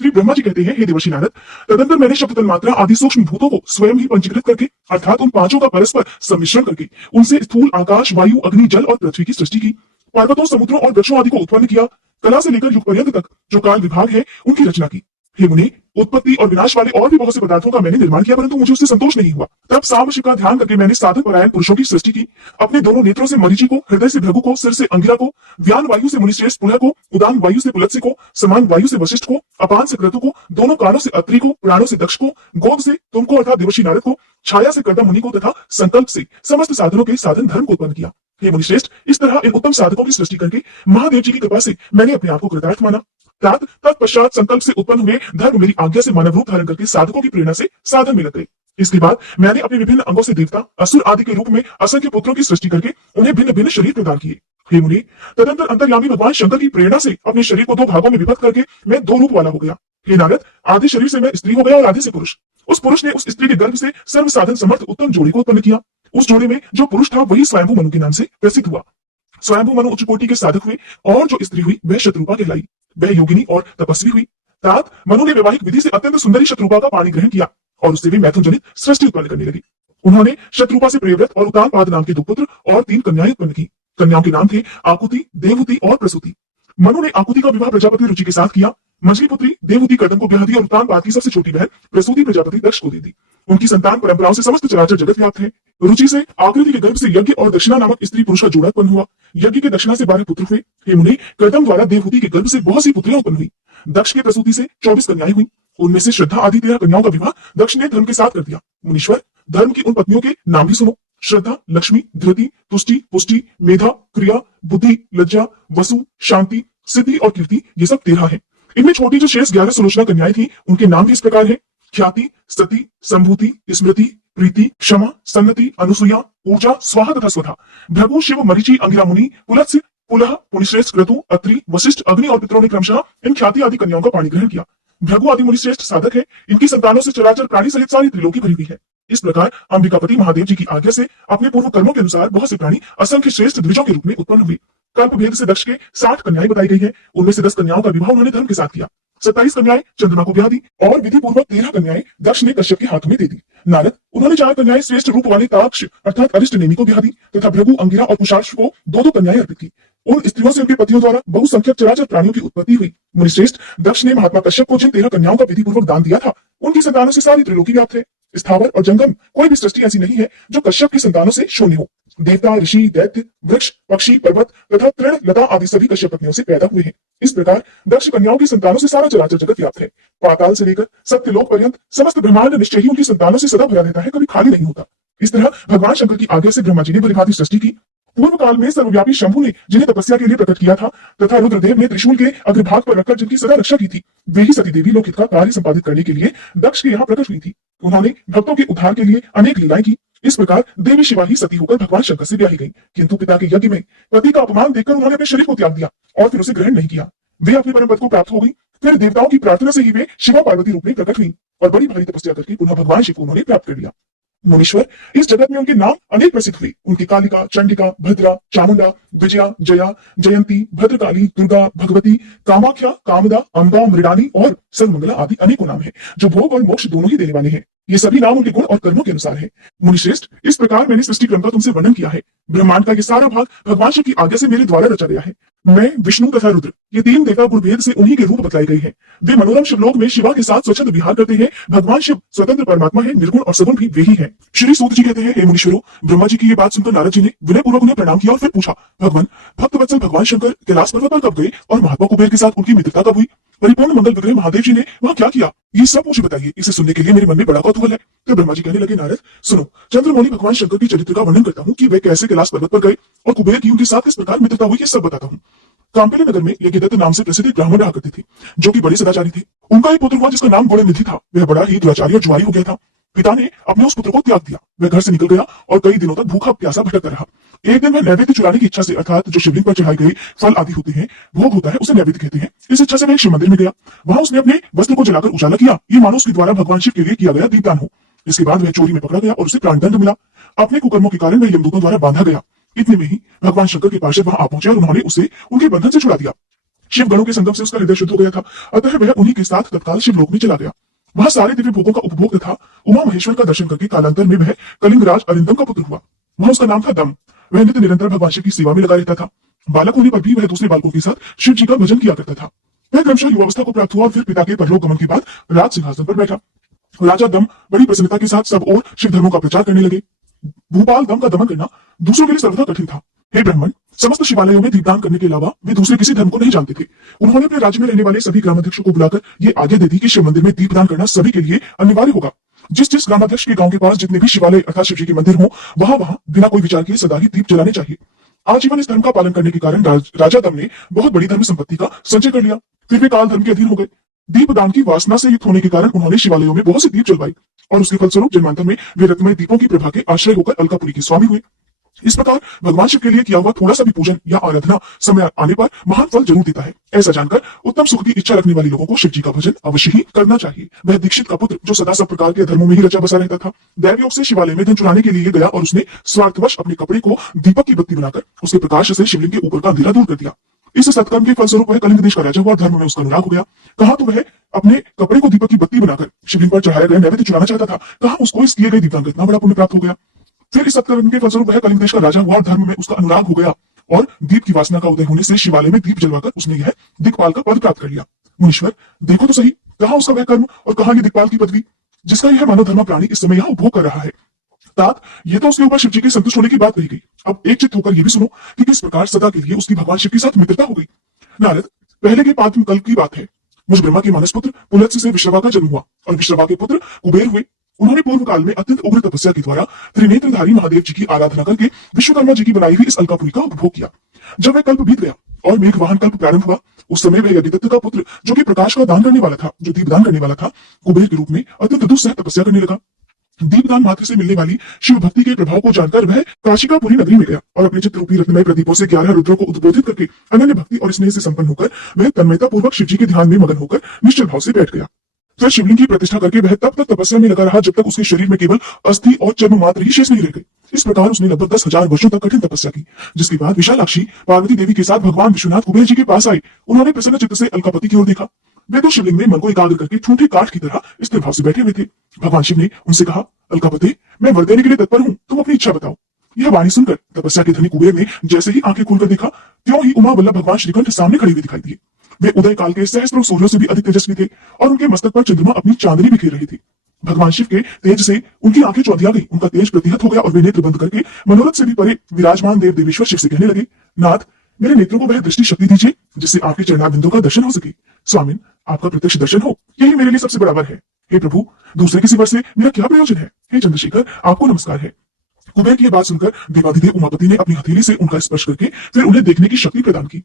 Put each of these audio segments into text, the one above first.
श्री ब्रह्मा जी कहते हैं, हे देवर्षि नारद, तदंतर मैंने शब्द तन्मात्रा आदि सूक्ष्म भूतों को स्वयं ही पंचीकृत करके अर्थात उन पांचों का परस्पर सम्मिश्रण करके उनसे स्थूल आकाश, वायु, अग्नि, जल और पृथ्वी की सृष्टि की। पर्वतों, समुद्रों और वृक्षों आदि को उत्पन्न किया। कला से लेकर युग पर्यंत तक जो काल विभाग है उनकी रचना की। हे मुनि, उत्पत्ति और विनाश वाले और भी बहुत से पदार्थों का मैंने निर्माण किया, परंतु मुझे उससे संतोष नहीं हुआ। तब सामशिव का ध्यान करके मैंने साधन परायण पुरुषों की सृष्टि की। अपने दोनों नेत्रों से मरीचि को, हृदय से भृगु को, सिर से अंगिरा को, व्यान वायु से मुनिश्रेष्ठ पुलह को, उदान वायु से पुलत्स्य को, समान वायु से वशिष्ठ को, अपान से क्रतु को, दोनों कानों से अत्रि को, प्राणों से दक्ष को, गोद से तुमको अर्थात देवर्षि नारद को, छाया से कर्दम मुनि को तथा संकल्प से समस्त साधनों के साधन धर्म को उत्पन्न किया। हे मुनिश्रेष्ठ, इस तरह इन उत्तम साधकों की सृष्टि करके महादेव जी की कृपा से मैंने अपने आप को कृतार्थ माना। तत्पश्चात संकल्प से उत्पन्न हुए धर्म मेरी आज्ञा से मानव रूप धारण करके साधकों की प्रेरणा से साधन में लग गए। इसके बाद मैंने अपने विभिन्न अंगों से देवता, असुर आदि के रूप में असंख्य पुत्रों की सृष्टि करके उन्हें भिन्न भिन्न शरीर प्रदान किए। हे मुनि, तदंतर अंतर्यामी भगवान शंकर की प्रेरणा से अपने शरीर को दो भागों में विभक्त करके मैं दो रूप वाला हो गया। हे नारद, आधे शरीर से मैं स्त्री हो गया और आधे से पुरुष। उस पुरुष ने उस स्त्री के गर्भ से सर्व साधन समर्थ उत्तम जोड़ी को उत्पन्न किया। उस जोड़े में जो पुरुष था वही स्वयंभू मनु के नाम से प्रसिद्ध हुआ। स्वयंभू मनु उच्च कोटि के साधक हुए और जो स्त्री हुई वह शत्रुपा कहलाई। वह योगिनी और तपस्वी हुई। तात मनु ने वैवाहिक विधि से अत्यंत सुंदरी शत्रुपा का पाणी ग्रहण किया और उससे भी मैथुन जनित सृष्टि उत्पन्न करने लगी। उन्होंने शत्रुपा से प्रियव्रत और उतानपाद नाम के दो पुत्र और 3 कन्याएं उत्पन्न की। कन्याओं के नाम थे आकुति, देवहूति और प्रसूति। मनु ने आकुति का विवाह प्रजापति रुचि के साथ किया। मंझली पुत्री देवहूति कर्दम को ब्याह दी और उतानपाद की सबसे छोटी बहन प्रसूति प्रजापति दक्ष को दे दी। उनकी संतान परंपराओं से समस्त चराचर जगत व्याप्त है। रुचि से आकृति के गर्भ से यज्ञ और दक्षिणा नामक स्त्री पुरुष का जोड़ा उत्पन्न हुआ। यज्ञ के दक्षिणा से 12 पुत्र हुए। हे मुनि, कर्दम द्वारा देवहूति के गर्भ से बहुत सी पुत्रियां उत्पन्न हुई। दक्ष के प्रसूति से 24 कन्याएं हुई। उनमें से श्रद्धा आदि 13 कन्याओं का विवाह दक्ष ने धर्म के साथ कर दिया। मुनीश्वर, धर्म की उन पत्नियों के नाम भी सुनो। श्रद्धा, लक्ष्मी, धृति, तुष्टि, पुष्टि, मेधा, क्रिया, बुद्धि, लज्जा, वसु, शांति, सिद्धि और कीर्ति, ये सब 13 है। इनमें छोटी जो शेष 11 सुलोचना कन्याएं थी उनके नाम भी इस प्रकार है। ख्याति, सती, संभूति, स्मृति, प्रीति, क्षमा, सन्नति, अनुसुया, ऊर्जा, स्वाहा तथा स्वधा। भृगु, शिव, मरीचि, अंगिरा मुनि, पुलत्स्य, पुलह, पुनिश्रेष्ठ, क्रतु, अत्रि, वशिष्ठ, अग्नि और पितरों ने क्रमशः इन ख्याति आदि कन्याओं का पाणी ग्रहण किया। भृगु आदि मुनिश्रेष्ठ साधक है। इनकी संतानों से चराचर प्राणी सहित सारी त्रिलोकी भरी हुई है। इस प्रकार अंबिकापति महादेव जी की आज्ञा से अपने पूर्व कर्मों के अनुसार बहुत से प्राणी असंख्य श्रेष्ठ द्विजों के रूप में उत्पन्न हुए। कल्प भेद से दक्ष के 60 कन्याएं बताई गई है। उनमें से 10 कन्याओं का विवाह उन्होंने धर्म के साथ किया। 27 कन्याएं चंद्रमा को ब्याह दी और विधि पूर्वक 13 कन्याएं दक्ष ने कश्यप के हाथ में दे दी। नारद, उन्होंने 4 कन्याएं श्रेष्ठ रूप वाले ताक्ष अर्थात अरिष्ट नेमि को ब्याह दी तथा भृगु, अंगिरा और कुशार्ष को 2-2 कन्याएं अर्पित की। उन स्त्रियों से उनके पतियों द्वारा बहुसंख्यक चराचर प्राणियों की उत्पत्ति हुई। मुनिश्रेष्ठ, दक्ष ने महात्मा कश्यप को जिन 13 कन्याओं का विधि पूर्वक दान दिया था उनकी संतानों से सारी त्रिलोकी व्याप्त है। स्थावर और जंगम कोई भी सृष्टि ऐसी नहीं है जो कश्यप की संतानों से शून्य हो। देवता, ऋषि, दैत्य, वृक्ष, पक्षी, पर्वत तथा तृण, लता आदि सभी कश्यप पत्नियों से पैदा हुए हैं। इस प्रकार दक्ष कन्याओं की संतानों से सारा चराचर जगत व्याप्त है। पाताल से लेकर सत्यलोक पर्यंत समस्त ब्रह्मांड निश्चय ही उनकी संतानों से सदा भरा रहता है, कभी खाली नहीं होता। इस तरह भगवान शंकर की आज्ञा से ब्रह्मा जी ने भलीभांति सृष्टि की। पूर्व काल में सर्वव्यापी शंभु ने जिन्हें तपस्या के लिए प्रकट किया था तथा रुद्रदेव ने त्रिशूल के अग्रभाग पर रखकर जिनकी सदा रक्षा की थी, वे ही सती देवी लोकहित का कार्य संपादित करने के लिए दक्ष के यहाँ प्रकट हुई थी। उन्होंने भक्तों के उद्धार के लिए अनेक लीलाएं की। इस प्रकार देवी शिवा ही सती होकर भगवान शंकर से ब्याही गई, किंतु पिता के यज्ञ में पति का अपमान देखकर उन्होंने अपने शरीर को त्याग दिया और फिर उसे ग्रहण नहीं किया। वे अपने परम पद को प्राप्त हो गई। फिर देवताओं की प्रार्थना से ही वे शिवा पार्वती रूप में प्रकट हुई और बड़ी भारी तपस्या करके पुनः भगवान शिव को उन्होंने प्राप्त कर लिया। मुनीश्वर, इस जगत में उनके नाम अनेक प्रसिद्ध हुए। उनकी कालिका, चंडिका, भद्रा, चामुंडा, विजया, जया, जयंती, भद्रकाली, दुर्गा, भगवती, कामाख्या, कामदा, अम्बा, मृडानी और सर्वमंगला आदि अनेकों नाम है जो भोग और मोक्ष दोनों ही देने वाले हैं। ये सभी नाम उनके गुण और कर्मों के अनुसार है। मुनिश्रेष्ठ, इस प्रकार मैंने सृष्टि क्रम का तुमसे वर्णन किया है। ब्रह्मांड का ये सारा भाग भगवान शिव की आज्ञा से मेरे द्वारा रचा गया है। मैं, विष्णु तथा रुद्र, ये 3 देवता गुण भेद से उन्हीं के रूप बतलाए गए हैं। वे मनोरम शिवलोक में शिवा के साथ स्वच्छंद विहार करते हैं। भगवान शिव स्वतंत्र परमात्मा है, निर्गुण और सगुण भी वे ही है। श्री सूत जी कहते हैं, हे मुनीश्वरों, ब्रह्मा जी की ये बात सुनकर नारद जी ने विनय पूर्वक उन्हें प्रणाम किया और फिर पूछा, भगवान, भक्त वत्सल भगवान शंकर कैलाश पर्वत पर कब गए और महात्मा कुबेर के साथ उनकी मित्रता कब हुई? परिपूर्ण मंगल विग्रह महादेव जी ने वहां क्या किया? ये सब मुझे बताइए। इसे सुनने के लिए मेरे मन में बड़ा कौतूहल है। तो ब्रह्मा जी कहने लगे, नारद सुनो, चंद्रमौली भगवान शंकर की चरित्र का वर्णन करता हूँ कि वे कैसे कैलाश पर्वत पर गए और कुबेर की उनके साथ किस प्रकार मित्रता हुई, ये सब बताता हूँ। कांपिली नगर में यज्ञदत्त नाम से प्रसिद्ध ब्राह्मण रहा करते थे जो कि बड़े सदाचारी थे। उनका एक पुत्र हुआ जिसका नाम गुणनिधि था। वह बड़ा ही दुराचारी और जुआरी हो गया था। पिता ने अपने उस पुत्र को त्याग दिया। वह घर से निकल गया और कई दिनों तक भूखा प्यासा भटकता रहा। एक दिन वह नैवेद्य चुराने की इच्छा से, अर्थात जो शिवलिंग पर चढ़ाए गए फल आदि होते हैं, भोग होता है, उसे नैवेद्य कहते हैं। इस इच्छा से वह शिव मंदिर में गया। वहां उसने अपने वस्त्र को जलाकर उजाला किया, ये मानो उसके द्वारा भगवान शिव के लिए किया गया दीपदान हो। इसके बाद वह चोरी में पकड़ा गया और उसे प्राणदंड मिला। अपने कुकर्मों के कारण वह यमदूतों द्वारा बांधा गया। इतने में ही भगवान शंकर के पार्षद वहां आ पहुंचे और उन्होंने उसे उनके बंधन से छुड़ा दिया। शिव गणों के संगम से उसका हृदय शुद्ध हो गया था, अतः वह उन्हीं के साथ तत्काल शिवलोक में चला गया। वहां सारे दिव्य भोगों का उपभोग तथा उमा महेश्वर का दर्शन करके कालांतर में वह कलिंगराज अरिंदम का पुत्र हुआ। वहां उसका नाम था दम। वह नित्य निरंतर भगवान शिव की सेवा में लगा रहता था। बालक होने पर भी वह दूसरे बालकों के साथ शिव जी का भजन किया करता था। वह क्रमशः युवावस्था को प्राप्त हुआ और फिर पिता के परलोक गमन के बाद राज सिंहासन पर बैठा। राजा दम बड़ी प्रसन्नता के साथ सब ओर शिव धर्मों का प्रचार करने लगे। भूपाल दम का दमन करना दूसरों के लिए सर्वथा कठिन था। हे ब्राह्मण, समस्त शिवालयों में दीपदान करने के अलावा वे दूसरे किसी धर्म को नहीं जानते थे। उन्होंने अपने राज्य में रहने वाले सभी ग्रामाध्यक्षों को बुलाकर ये आज्ञा दे दी कि शिव मंदिर में दीपदान करना सभी के लिए अनिवार्य होगा। जिस जिस ग्रामाध्यक्ष के गांव के पास जितने भी शिवालय अर्थात शिव जी के मंदिर हो, वहां वहां बिना कोई विचार किए सदा ही दीप जलाने चाहिए। आजीवन इस धर्म का पालन करने के कारण राजा दम ने बहुत बड़ी धर्म संपत्ति का संचय कर लिया। फिर वे काल धर्म के अधीन हो गए। दीपदान की वासना से युक्त होने के कारण उन्होंने शिवालयों में बहुत से दीप जलवाए और उसके फलस्वरूप जन्मांतर में वे रत्नमय दीपों की प्रभा के आश्रय होकर अलकापुरी के स्वामी हुए। इस प्रकार भगवान शिव के लिए किया हुआ थोड़ा सा भी पूजन या आराधना समय आने पर महान फल जरूर देता है। ऐसा जानकर उत्तम सुख की इच्छा रखने वाले लोगों को शिव जी का भजन अवश्य ही करना चाहिए। वह दीक्षित का पुत्र जो सदा सब प्रकार के धर्मों में ही रचा बसा रहता था, दैवयोग से शिवालय में धन चुराने के लिए गया और उसने स्वार्थवश अपने कपड़े को दीपक की बत्ती बनाकर उसके प्रकाश से शिवलिंग के ऊपर का अंधेरा दूर कर दिया। इस सत्कर्म के फलस्वरूप वह कलिंग देश का राजा हुआ और धर्म में उसका अनुराग हो गया। कहा तो वह अपने कपड़े को दीपक की बत्ती बनाकर शिवलिंग पर चढ़ाया गया नैवेद्य चुराना चाहता था, कहा उसको इस किए गए दीपदान का इतना बड़ा पुण्य प्राप्त हो गया। फिर इस सत्कर्म के फलस्वरूप वह कलिंग देश का राजा हुआ और धर्म में उसका अनुराग हो गया और दीप की वासना का उदय होने से शिवालय में दीप जलवाकर उसने यह दिक्पाल का पद प्राप्त कर लिया। मुनीश्वर, देखो तो सही, कहा उसका वह कर्म और कहा यह दिक्पाल की पदवी जिसका यह मानव धर्म प्राणी इस समय यहाँ उपभोग कर रहा है। तात, ये तो उसके ऊपर शिव जी के संतुष्ट होने की बात कही गई। अब एक चित्त होकर यह भी सुनो कि किस प्रकार सदा के लिए उसकी भगवान शिव के साथ मित्रता हो गई। नारद, पहले के पाद कल की बात है। मुझ ब्रह्मा के मानस पुत्र पुलत्स्य से विश्रवा का जन्म हुआ और विश्रवा के पुत्र कुबेर हुए। उन्होंने पूर्व काल में अत्यंत उग्र तपस्या के द्वारा त्रिनेत्रधारी महादेव जी की आराधना करके विश्वकर्मा जी की बनाई हुई इस अलकापुरी का उपभोग किया। जब वह कल्प बीत गया और मेघ वाहन कल्प प्रारंभ हुआ, उस समय वह यज्ञदत्त का पुत्र जो कि प्रकाश का दान करने वाला था, जो दीपदान करने वाला था, कुबेर के रूप में अत्यंत दुस्सह तपस्या करने लगा। दीपदान मात्र से मिलने वाली शिव भक्ति के प्रभाव को जानकर वह काशिकापुरी नगरी में गया और अपने चित्ररूपी रत्नमय प्रदीपों से 11 रुद्रों को उद्बोधित करके अनन्य भक्ति और स्नेह से संपन्न होकर वह तन्मयता पूर्वक शिव जी के ध्यान में मगन होकर निश्चल भाव से बैठ गया। फिर शिवलिंग की प्रतिष्ठा करके वह तब तक तपस्या में लगा रहा जब तक उसके शरीर में केवल अस्थि और चर्म मात्र ही शेष नहीं रह गए। इस प्रकार उसने लगभग 10,000 वर्षों तक कठिन तपस्या की, जिसके बाद विशालाक्षी पार्वती देवी के साथ भगवान विश्वनाथ कुबेर जी के पास आए। उन्होंने प्रसन्न चित्त से अलकापति की ओर देखा। वे तो शिवलिंग में मन को एकाग्र करके ठूठे काठ की तरह स्थिर भाव से बैठे हुए थे। भगवान शिव ने उनसे कहा, अलकापति, मैं वर देने के लिए तत्पर हूँ, तुम अपनी इच्छा बताओ। यह वाणी सुनकर तपस्या के धनी कुबेर ने जैसे ही आंखें खोलकर देखा, त्यों ही उमा वल्लभ भगवान श्रीकंठ सामने खड़े हुए दिखाई दिए। वे उदय काल के सहस्त्रों सूर्यों से भी अधिक तेजस्वी थे और उनके मस्तक पर चंद्रमा अपनी चांदनी बिखेर रही थी। भगवान शिव के तेज से उनकी आंखें चौंधिया गई, उनका तेज प्रतिहत हो गया और वे नेत्र बंद करके मनोरथ से भी परे विराजमान देव देवेश्वर शिव से कहने लगे, नाथ, मेरे नेत्रों को वह दृष्टि शक्ति दीजिए जिससे आपके चरणारविंदों का दर्शन हो सके। स्वामिन, आपका प्रत्यक्ष दर्शन हो, यही मेरे लिए सबसे बड़ा वर है। हे प्रभु, दूसरे किसी वर से मेरा क्या प्रयोजन है। हे चंद्रशेखर, आपको नमस्कार है। कुबेर की बात सुनकर देवाधिदेव उमापति ने अपनी हथेली से उनका स्पर्श करके फिर उन्हें देखने की शक्ति प्रदान की।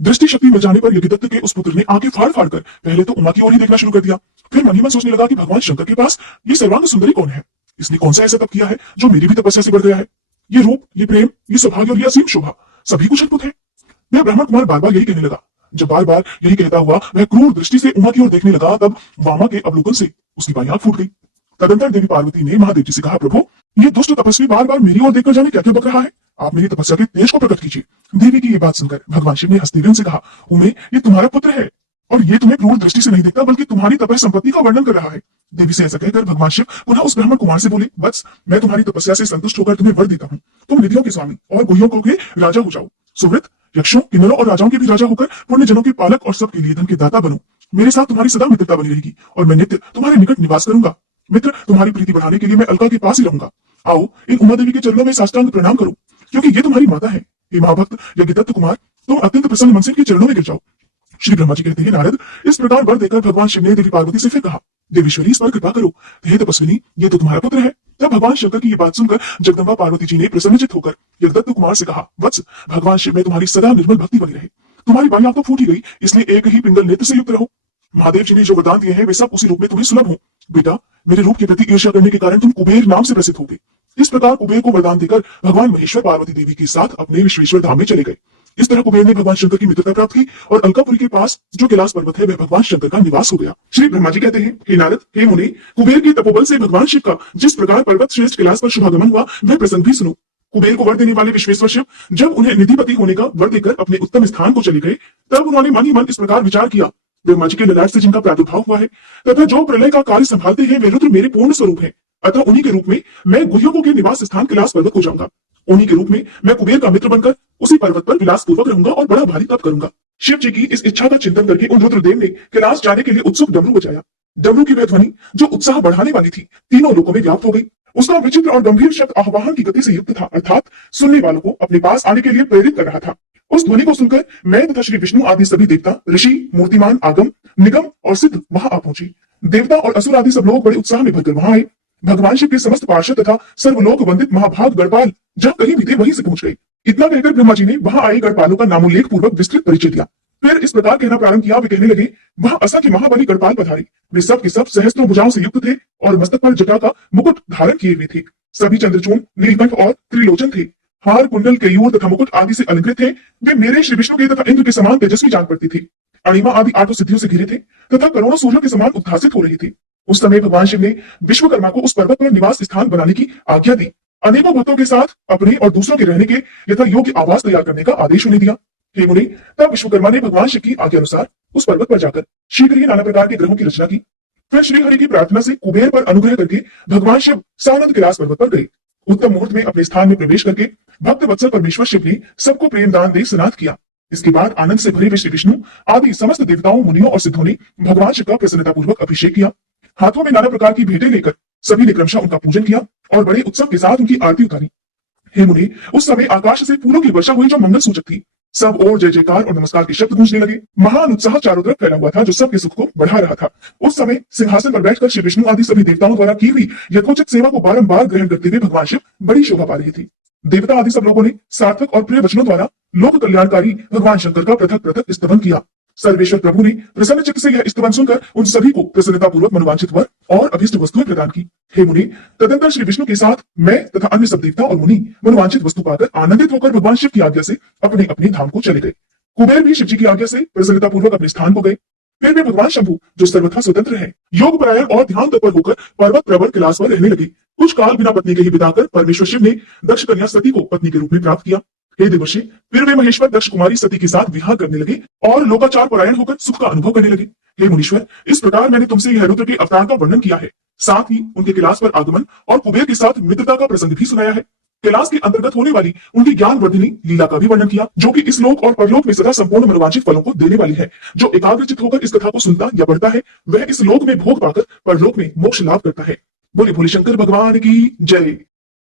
दृष्टि शक्ति मिल जाने पर यज्ञदत्त के उस पुत्र ने आंखें फाड़ फाड़ कर पहले तो उमा की ओर ही देखना शुरू कर दिया। फिर मन ही मन सोचने लगा कि भगवान शंकर के पास ये सर्वांग सुंदरी कौन है। इसने कौन सा ऐसा तप किया है जो मेरी भी तपस्या से बढ़ गया है। ये रूप, ये प्रेम, ये सौभाग्य और ये असीम शोभा सभी कुछ अद्भुत है। वह ब्राह्मण कुमार बार बार यही कहने लगा। जब बार बार यही कहता हुआ वह क्रूर दृष्टि से उमा की ओर देखने लगा, तब वामा के अवलोकन से उसकी बाई आंख फूट गई। तदंतर देवी पार्वती ने महादेव जी से कहा, प्रभु, ये दुष्ट तपस्वी बार बार मेरी ओर देखकर जाने क्या क्या बक रहा है। आप मेरी तपस्या के तेज को प्रकट कीजिए। देवी की ये बात सुनकर भगवान शिव ने हंसते हुए उनसे कहा, उमे, ये तुम्हारा पुत्र है और ये तुम्हें क्रूर दृष्टि से नहीं देखता बल्कि तुम्हारी तपस्या संपत्ति का वर्णन कर रहा है। देवी से ऐसा कहकर भगवान शिव पुनः उस ब्राह्मण कुमार से बोले, बस, मैं तुम्हारी तपस्या से संतुष्ट होकर तुम्हें वर देता हूँ। तुम निधियों के स्वामी और गुह्यों के राजा हो जाओ। सुवृत, यक्षों, किन्नरों और राजाओं के भी राजा होकर पुण्य जनों के पालक और सबके लिए धन के दाता बनो। मेरे साथ तुम्हारी सदा मित्रता बनी रहेगी और मैं नित्य तुम्हारे निकट निवास करूंगा। मित्र, तुम्हारी प्रीति बढ़ाने के लिए मैं अलका के पास ही रहूंगा। आओ, इन उमा देवी के चरणों में साष्टांग प्रणाम करो, क्योंकि ये तुम्हारी माता है। हे महाभक्त यज्ञदत्त कुमार, तुम अत्यंत प्रसन्न मन से इनके चरणों में गिर जाओ। श्री ब्रह्मा जी कहते हैं, नारद, इस प्रकार वर देकर भगवान शिव ने देवी पार्वती से फिर कहा, देवीश्वरी, इस पर कृपा करो। हे तपस्विनी, ये तो तुम्हारा पुत्र है। तब भगवान शंकर की ये बात सुनकर जगदम्बा पार्वती जी ने प्रसन्नचित होकर यज्ञदत्त कुमार से कहा, वत्स, भगवान शिव में तुम्हारी सदा निर्मल भक्ति बनी रहे। तुम्हारी बाई आंख तो फूट ही गई, इसलिए एक ही पिंगल नेत्र से युक्त रहो। महादेव जी ने जो वरदान दिए हैं वे सब उसी रूप में तुम्हें सुलभ हो। बेटा, मेरे रूप के प्रति ईर्ष्या करने के कारण तुम कुबेर नाम से प्रसिद्ध हो गए। इस प्रकार कुबेर को वरदान देकर भगवान महेश्वर पार्वती देवी के साथ अपने विश्वेश्वर धाम में चले गए। इस तरह कुबेर ने भगवान शंकर की मित्रता प्राप्त की और अलकापुरी के पास जो कैलाश पर्वत है वह भगवान शंकर का निवास हो गया। श्री ब्रह्मा जी कहते हैं, हे नारद, हे मुनि, कुबेर के तपोबल से भगवान शिव का जिस प्रकार पर्वत श्रेष्ठ कैलाश पर शुभागमन हुआ वह प्रसंग भी सुनो। कुबेर को वर देने वाले विश्वेश्वर शिव जब उन्हें निधिपति होने का वर देकर अपने उत्तम स्थान को चले गए, तब उन्होंने मन ही मन इस प्रकार विचार किया, ब्रह्मा जी के ललाट से जिनका प्रादुर्भाव हुआ है तथा जो प्रलय का कार्य संभालते हैं वे रुद्र मेरे पूर्ण स्वरूप है, अतः उन्हीं के रूप में मैं गुह्यों के निवास स्थान कैलाश पर्वत को जाऊंगा। उन्हीं के रूप में मैं कुबेर का मित्र बनकर उसी पर्वत पर विलास पूर्वक रहूंगा और बड़ा भारी तप करूंगा। शिव जी की इस इच्छा का चिंतन करके उन रुद्रदेव ने कैलाश जाने के लिए उत्सुक डमरू बजाया। डमरू की वह ध्वनि जो उत्साह बढ़ाने वाली थी तीनों लोकों में व्याप्त हो गई। उसका विचित्र और गंभीर शब्द आह्वान की गति से युक्त था, अर्थात सुनने वालों को अपने पास आने के लिए प्रेरित कर रहा था। उस ध्वनि को सुनकर मैं तथा श्री विष्णु आदि सभी देवता, ऋषि, मूर्तिमान, आगम, निगम और सिद्ध वहां आ पहुंचे। देवता और असुर आदि सब लोग बड़े उत्साह में भरकर वहां आए। भगवान शिव के समस्त पार्षद तथा सर्वलोक वंदित महाभाग गढ़पाल जहां कहीं भी थे वहीं से पहुंच गए। इतना कहकर ब्रह्मा जी ने वहां आए गढ़पालों का नामोल्लेख पूर्वक विस्तृत परिचय दिया। फिर इस प्रकार कहना प्रारंभ किया, वे कहने लगे, वहां असंख्य महाबली गढ़पाल पधारे। वे सब के सब सहस्त्रों भुजाओं से युक्त थे और मस्तक पर जटा का मुकुट धारण किए हुए थे। सभी चंद्रचूड़, नीलकंठ और त्रिलोचन थे। हार, कुंडल, केयूर तथा मुकुट आदि से अलंकृत थे। वे मेरे श्री विष्णु के तथा इंद्र के समान तेजस्वी जान पड़ते थे। अणिमा आदि 8 सिद्धियों से घिरे थे तथा करोड़ों सूर्यों के समान उद्भासित हो रहे थे। उस समय भगवान शिव ने विश्वकर्मा को उस पर्वत पर निवास स्थान बनाने की आज्ञा दी। अनेकों भक्तों के साथ अपने और दूसरों के रहने के यथा योग्य आवास तैयार करने का आदेश उन्हें दिया। हे मुनि, तब विश्वकर्मा ने भगवान शिव की आज्ञा अनुसार उस पर्वत पर जाकर शीघ्र ही नाना प्रकार के ग्रहों की रचना की। फिर श्री हरि की प्रार्थना से कुबेर पर अनुग्रह करके भगवान शिव सानंद कैलाश पर्वत पर गए। उत्तम मुहूर्त में अपने स्थान में प्रवेश करके भक्त वत्सल परमेश्वर शिव ने सबको प्रेम दान दे स्नात किया। इसके बाद आनंद से भरे हुए श्री विष्णु आदि समस्त देवताओं, मुनियों और सिद्धों ने भगवान शिव का प्रसन्नता पूर्वक अभिषेक किया। हाथों में नाना प्रकार की भेंटें लेकर सभी ने क्रमशः उनका पूजन किया और बड़े उत्सव के साथ उनकी आरती उतारी। हे मुनि, उस समय आकाश से फूलों की वर्षा हुई जो मंगल सूचक थी। सब और जय जयकार और नमस्कार के शब्द गूंजने लगे। महान उत्साह चारों तरफ फैला हुआ था जो सबके सुख को बढ़ा रहा था। उस समय सिंहासन पर बैठकर श्री विष्णु आदि सभी देवताओं द्वारा की हुई यथोचित सेवा को बारंबार ग्रहण करते हुए भगवान शिव बड़ी शोभा पा रहे थे। देवता आदि सब लोगों ने सार्थक और प्रिय वचनों द्वारा लोक कल्याणकारी भगवान शंकर का पृथक पृथक स्तवन किया। सर्वेश्वर प्रभु ने प्रसन्न चित्त से यह स्तवन सुनकर उन सभी को प्रसन्नता पूर्वक मनोवांछित वर और अभीष्ट वस्तुएं प्रदान की। हे मुनि, तदंतर श्री विष्णु के साथ मैं तथा अन्य सब देवता और मुनि मनोवांछित वस्तु पाकर आनंदित होकर भगवान शिव की आज्ञा से अपने अपने धाम को चले गए। कुबेर भी शिव जी की आज्ञा से प्रसन्नता पूर्वक अपने स्थान को गए। फिर वे भगवान शंभु जो सर्वथा स्वतंत्र है, योग परायण और ध्यान तत्पर होकर पर्वत प्रवर कैलाश पर रहने लगे। कुछ काल बिना पत्नी के ही बिताकर परमेश्वर शिव ने दक्ष कन्या सती को पत्नी के रूप में प्राप्त किया। हे देवर्षि, फिर वे महेश्वर दक्ष कुमारी सती के साथ विवाह करने लगे और लोकाचार परायण होकर सुख का अनुभव करने लगे। हे मुनीश्वर, इस प्रकार मैंने तुमसे यह रुद्र के अवतार का वर्णन किया है। साथ ही उनके कैलाश पर आगमन और कुबेर के साथ मित्रता का प्रसंग भी सुनाया है। कैलाश के अंतर्गत होने वाली उनकी ज्ञान वर्धिनी लीला का भी वर्णन किया, जो कि इस लोक और परलोक में सदा संपूर्ण मनोवांछित फलों को देने वाली है। जो एकाग्रचित होकर इस कथा को सुनता या पढ़ता है वह इस लोक में भोग पाकर परलोक में मोक्ष लाभ करता है। बोले भोले शंकर भगवान की जय।